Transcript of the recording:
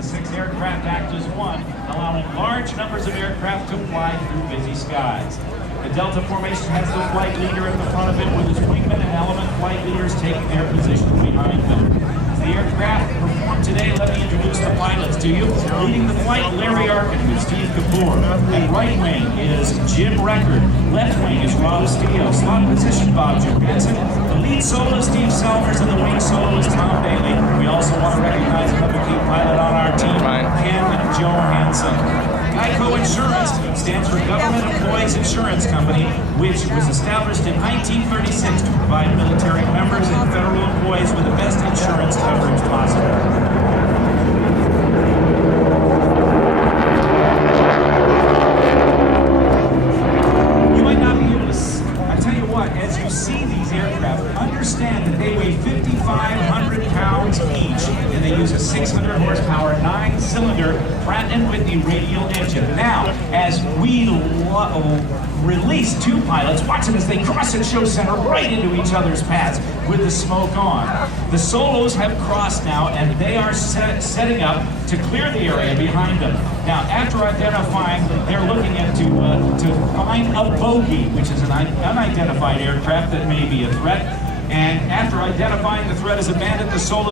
The 6 aircraft act as one, allowing large numbers of aircraft to fly through busy skies. The Delta formation has the flight leader at the front of it with his wingmen and element flight leaders taking their position behind them. As the aircraft perform today, let me introduce the pilots to you. Leading the flight, Larry Arkin with Steve Kapoor. At right wing is Jim Record. Left wing is Rob Steele. Slot position, Bob Johansson. The lead soloist, Steve Salvers, and the wing soloist, Tom Bailey. We also want to recognize another key pilot on our team, Ken Johansson. Geico Insurance stands for Government Employees Insurance Company, which was established in 1936 to provide military members and federal employees with the best insurance coverage possible. You might not be able to, I tell you what, as you see these aircraft, understand that they weigh 5,500 pounds each, and they use a 600 horsepower, 9-cylinder Pratt & Whitney radial engine. Now, as we release 2 pilots, watch them as they cross at show center right into each other's paths with the smoke on. The solos have crossed now, and they are setting up to clear the area behind them. Now, after identifying, they're looking into to find a bogey, which is an unidentified aircraft that may be a threat. And after identifying the threat as a bandit, the solo